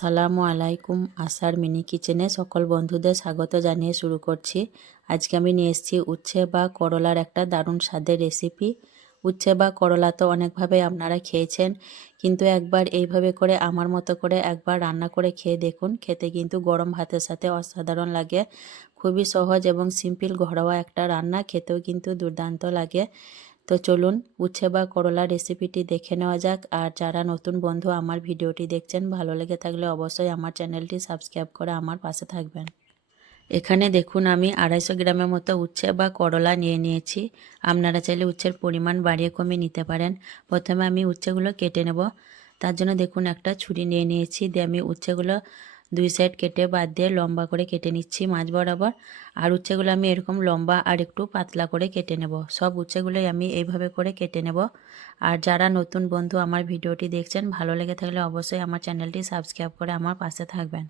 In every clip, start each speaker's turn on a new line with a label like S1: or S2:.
S1: আসসালামু আলাইকুম আসার মিনি কিচেনে সকল বন্ধুদের স্বাগত জানিয়ে শুরু করছি। আজকে আমি নিয়ে এসেছি উচ্ছে বা করলার একটা দারুণ স্বাদের রেসিপি। উচ্ছে বা করলা তো অনেকভাবে আপনারা খেয়েছেন, কিন্তু একবার এইভাবে করে আমার মতো করে একবার রান্না করে খেয়ে দেখুন। খেতে কিন্তু গরম ভাতের সাথে অসাধারণ লাগে। খুবই সহজ এবং সিম্পল ঘরোয়া একটা রান্না, খেতেও কিন্তু দুর্দান্ত লাগে। তো চলুন উচ্ছে বা করলা রেসিপিটি দেখে নেওয়া যাক। আর যারা নতুন বন্ধু আমার ভিডিওটি দেখছেন, ভালো লেগে থাকলে অবশ্যই আমার চ্যানেলটি সাবস্ক্রাইব করে আমার পাশে থাকবেন। এখানে দেখুন, আমি আড়াইশো গ্রামের মতো উচ্ছে বা করলা নিয়ে নিয়েছি। আপনারা চাইলে উচ্ছের পরিমাণ বাড়িয়ে কমিয়ে নিতে পারেন। প্রথমে আমি উচ্ছেগুলো কেটে নেব। তার জন্য দেখুন, একটা ছুরি নিয়ে নিয়েছি। দিয়ে আমি উচ্ছেগুলো দুই সাইড কেটে বাদ দিয়ে লম্বা করে কেটে নিচ্ছি মাছ বরাবর। আর উচ্ছেগুলো আমি এরকম লম্বা আর একটু পাতলা করে কেটে নেব। সব উচ্ছেগুলোই আমি এইভাবে করে কেটে নেব। আর যারা নতুন বন্ধু আমার ভিডিওটি দেখছেন, ভালো লেগে থাকলে অবশ্যই আমার চ্যানেলটি সাবস্ক্রাইব করে আমার পাশে থাকবেন।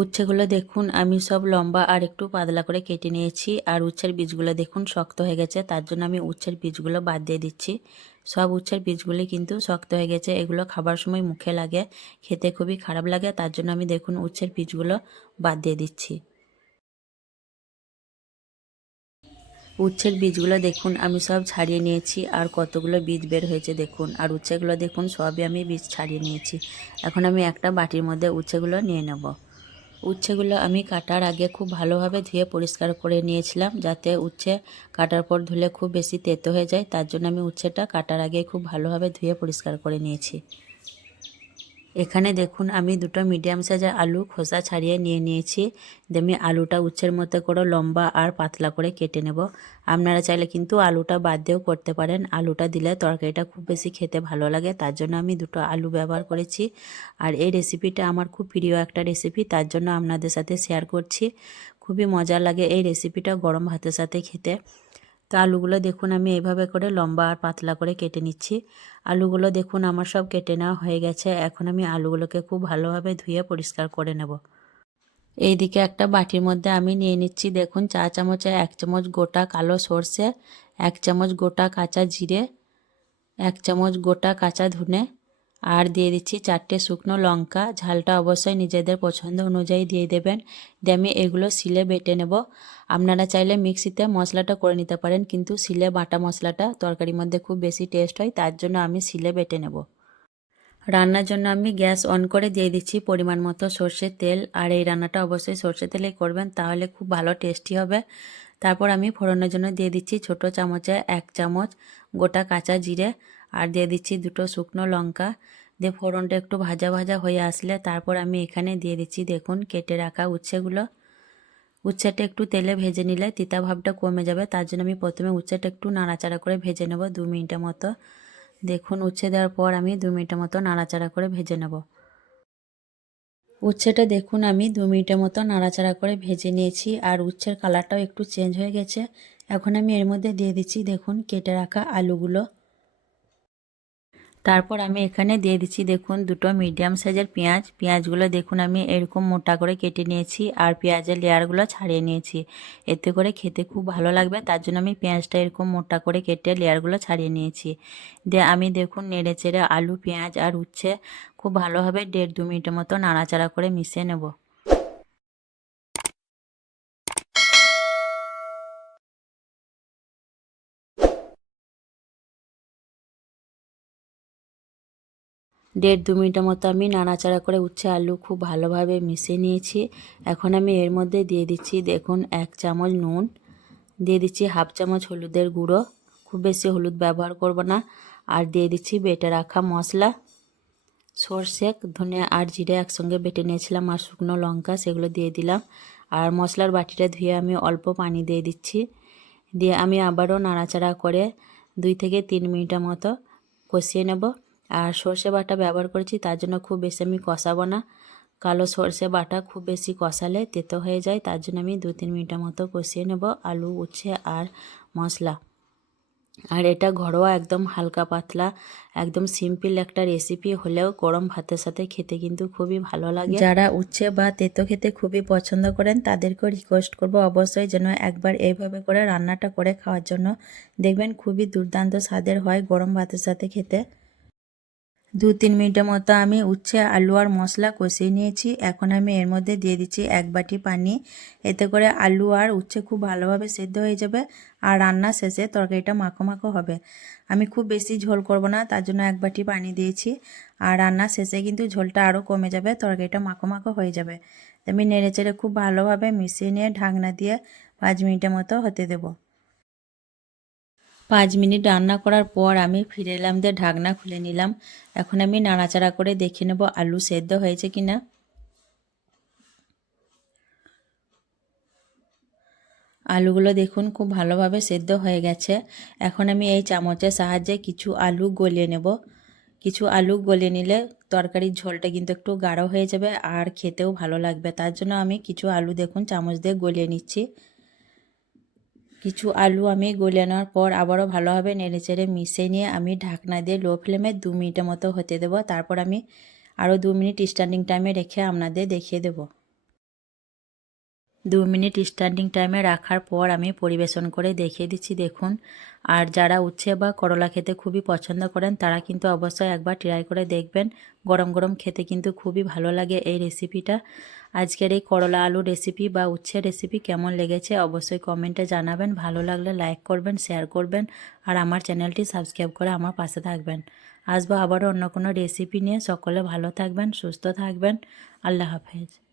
S1: উচ্ছেগুলো দেখুন, আমি সব লম্বা আর একটু পাতলা করে কেটে নিয়েছি, আর উচ্ছের বীজগুলো দেখুন শক্ত হয়ে গেছে, তার জন্য আমি উচ্ছের বীজগুলো বাদ দিয়ে দিচ্ছি। সব উচ্ছের বীজগুলি কিন্তু শক্ত হয়ে গেছে, এগুলো খাবার সময় মুখে লাগে, খেতে খুবই খারাপ লাগে, তার জন্য আমি দেখুন উচ্ছের বীজগুলো বাদ দিয়ে দিচ্ছি। উচ্ছের বীজগুলো দেখুন, আমি সব ছাড়িয়ে নিয়েছি, আর কতগুলো বীজ বের হয়েছে দেখুন, আর উচ্ছেগুলো দেখুন সবই আমি বীজ ছাড়িয়ে নিয়েছি। এখন আমি একটা বাটির মধ্যে উচ্ছেগুলো নিয়ে নেব। উচ্ছেগুলো আমি কাটার আগে খুব ভালোভাবে ধুয়ে পরিষ্কার করে নিয়েছিলাম, যাতে উচ্ছে কাটার পর ধুলে খুব বেশি তেতো হয়ে যায়। তার জন্য আমি উচ্ছেটা কাটার আগে খুব ভালোভাবে ধুয়ে পরিষ্কার করে নিয়েছি। এখানে দেখুন, আমি দুটো মিডিয়াম সাইজের আলু খোসা ছাড়িয়ে নিয়ে নিয়েছি। আমি আলুটা উচ্ছের মতো করে লম্বা আর পাতলা করে কেটে নেব। আপনারা চাইলে কিন্তু আলুটা বাদ দিয়েও করতে পারেন। আলুটা দিলে তরকারিটা খুব বেশি খেতে ভালো লাগে, তার জন্য আমি দুটো আলু ব্যবহার করেছি। আর এই রেসিপিটা আমার খুব প্রিয় একটা রেসিপি তার জন্য আপনাদের সাথে শেয়ার করছি। খুবই মজা লাগে এই রেসিপিটা গরম ভাতের সাথে খেতে। তো আলুগুলো দেখুন আমি এইভাবে করে লম্বা আর পাতলা করে কেটে নিচ্ছি। আলুগুলো দেখুন আমার সব কেটে নেওয়া হয়ে গেছে। এখন আমি আলুগুলোকে খুব ভালোভাবে ধুয়ে পরিষ্কার করে নেব। এইদিকে একটা বাটির মধ্যে আমি নিয়ে নিচ্ছি দেখুন চা চামচে, এক চামচ গোটা কালো সর্ষে, এক চামচ গোটা কাঁচা জিরে, এক চামচ গোটা কাঁচা ধুনে আর দিয়ে দিচ্ছি চারটে শুকনো লঙ্কা। ঝালটা অবশ্যই নিজেদের পছন্দ অনুযায়ী দিয়ে দেবেন। দিয়ে আমি এগুলো শিলে বেটে নেব। আপনারা চাইলে মিক্সিতে মশলাটা করে নিতে পারেন, কিন্তু শিলে বাটা মশলাটা তরকারির মধ্যে খুব বেশি টেস্ট হয়, তার জন্য আমি শিলে বেটে নেব। রান্নার জন্য আমি গ্যাস অন করে দিয়ে দিচ্ছি পরিমাণ মতো সর্ষের তেল। আর এই রান্নাটা অবশ্যই সর্ষের তেলেই করবেন, তাহলে খুব ভালো টেস্টি হবে। তারপর আমি ফোড়নের জন্য দিয়ে দিচ্ছি ছোট চামচে এক চামচ গোটা কাঁচা জিরে। আর দিয়ে দিচ্ছি দুটো শুকনো লঙ্কা। দিয়ে ফোড়নটা একটু ভাজা ভাজা হয়ে আসলে তারপর আমি এখানে দিয়ে দিচ্ছি দেখুন কেটে রাখা উচ্ছেগুলো। উচ্ছেটা একটু তেলে ভেজে নিলে তিতা ভাবটা কমে যাবে, তার জন্য আমি প্রথমে উচ্ছেটা একটু নাড়াচাড়া করে ভেজে নেব দু মিনিটের মতো। দেখুন উচ্ছে দেওয়ার পর আমি দু মিনিটের মতো নাড়াচাড়া করে ভেজে নেব। উচ্ছেটা দেখুন আমি দু মিনিটের মতো নাড়াচাড়া করে ভেজে নিয়েছি আর উচ্ছের কালারটাও একটু চেঞ্জ হয়ে গেছে। এখন আমি এর মধ্যে দিয়ে দিচ্ছি দেখুন কেটে রাখা আলুগুলো। তারপর আমি এখানে দিয়ে দিচ্ছি দেখুন দুটো মিডিয়াম সাইজের পেঁয়াজ। পেঁয়াজগুলো দেখুন আমি এরকম মোটা করে কেটে নিয়েছি আর পেঁয়াজের লেয়ারগুলো ছাড়িয়ে নিয়েছি। এতে করে খেতে খুব ভালো লাগবে, তার জন্য আমি পেঁয়াজটা এরকম মোটা করে কেটে লেয়ারগুলো ছাড়িয়ে নিয়েছি। দিয়ে আমি দেখুন নেড়ে চেড়ে আলু, পেঁয়াজ আর উচ্ছে খুব ভালোভাবে দেড় দু মিনিটের মতো নাড়াচাড়া করে মিশিয়ে নেব। দেড় দু মিনিটের মতো আমি নাড়াচাড়া করে উচ্ছে আলু খুব ভালোভাবে মিশিয়ে নিয়েছি। এখন আমি এর মধ্যে দিয়ে দিচ্ছি দেখুন এক চামচ নুন, দিয়ে দিচ্ছি হাফ চামচ হলুদের গুঁড়ো, খুব বেশি হলুদ ব্যবহার করব না। আর দিয়ে দিচ্ছি বেটে রাখা মশলা, সর্ষে, ধনে আর জিরে একসঙ্গে বেটে নিয়েছিলাম আর শুকনো লঙ্কা সেগুলো দিয়ে দিলাম। আর মশলার বাটিটা ধুয়ে আমি অল্প পানি দিয়ে দিচ্ছি। দিয়ে আমি আবারও নাড়াচাড়া করে দুই থেকে তিন মিনিটের মতো কষিয়ে নেব। আর সর্ষে বাটা ব্যবহার করেছি, তার জন্য খুব বেশি আমি কষাবো না। কালো সর্ষে বাটা খুব বেশি কষালে তেতো হয়ে যায়, তার জন্য আমি দু তিন মিনিটের মতো কষিয়ে নেব আলু, উচ্ছে আর মশলা। আর এটা ঘরোয়া একদম হালকা পাতলা, একদম সিম্পল একটা রেসিপি হলেও গরম ভাতের সাথে খেতে কিন্তু খুবই ভালো লাগে। যারা উচ্ছে বা তেতো খেতে খুবই পছন্দ করেন তাদেরকেও রিকোয়েস্ট করব অবশ্যই যেন একবার এইভাবে করে রান্নাটা করে খাওয়ার জন্য। দেখবেন খুবই দুর্দান্ত স্বাদের হয় গরম ভাতের সাথে খেতে। দু তিন মিনিটের মতো আমি উচ্ছে, আলু আর মশলা কষিয়ে নিয়েছি। এখন আমি এর মধ্যে দিয়ে দিচ্ছি এক বাটি পানি। এতে করে আলু আর উচ্ছে খুব ভালোভাবে সেদ্ধ হয়ে যাবে আর রান্না শেষে তরকারিটা মাখো মাখো হবে। আমি খুব বেশি ঝোল করব না, তার জন্য এক বাটি পানি দিয়েছি। আর রান্না শেষে কিন্তু ঝোলটা আরও কমে যাবে, তরকারিটা মাখো মাখো হয়ে যাবে। আমি নেড়ে চেড়ে খুব ভালোভাবে মিশিয়ে নিয়ে ঢাকনা দিয়ে পাঁচ মিনিটের মতো হতে দেবো। পাঁচ মিনিট রান্না করার পর আমি ফিরে এলাম দিয়ে ঢাকনা খুলে নিলাম। এখন আমি নাড়াচাড়া করে দেখে নেব আলু সেদ্ধ হয়েছে কি না আলুগুলো দেখুন, খুব ভালোভাবে সেদ্ধ হয়ে গেছে। এখন আমি এই চামচের সাহায্যে কিছু আলু গলিয়ে নেব। কিছু আলু গলিয়ে নিলে তরকারির ঝোলটা কিন্তু একটু গাঢ় হয়ে যাবে আর খেতেও ভালো লাগবে। তার জন্য আমি কিছু আলু দেখুন, চামচ দিয়ে গলিয়ে নিচ্ছি। কিছু আলু আমি গলে পর আবারও ভালোভাবে নেড়ে চেড়ে মিশে নিয়ে আমি ঢাকনা দিয়ে লো ফ্লেমে দু মিনিটের মতো হতে দেবো। তারপর আমি আরও দু মিনিট স্ট্যান্ডিং টাইমে রেখে আপনাদের দেখিয়ে দেবো। দু মিনিট স্ট্যান্ডিং টাইমে রাখার পর আমি পরিবেশন করে দেখিয়ে দিচ্ছি, দেখুন। আর যারা উচ্ছে বা করলা খেতে খুবই পছন্দ করেন, তারা কিন্তু অবশ্যই একবার ট্রাই করে দেখবেন। গরম গরম খেতে কিন্তু খুবই ভালো লাগে এই রেসিপিটা আজকের এই করলা আলু রেসিপি বা উচ্ছে রেসিপি কেমন লেগেছে অবশ্যই কমেন্টে জানাবেন। ভালো লাগলে লাইক করবেন শেয়ার করবেন আর আমার চ্যানেলটি সাবস্ক্রাইব করে আমার পাশে থাকবেন। আসব আবারও অন্য কোনো রেসিপি নিয়ে। সকলে ভালো থাকবেন, সুস্থ থাকবেন। আল্লাহ হাফেজ।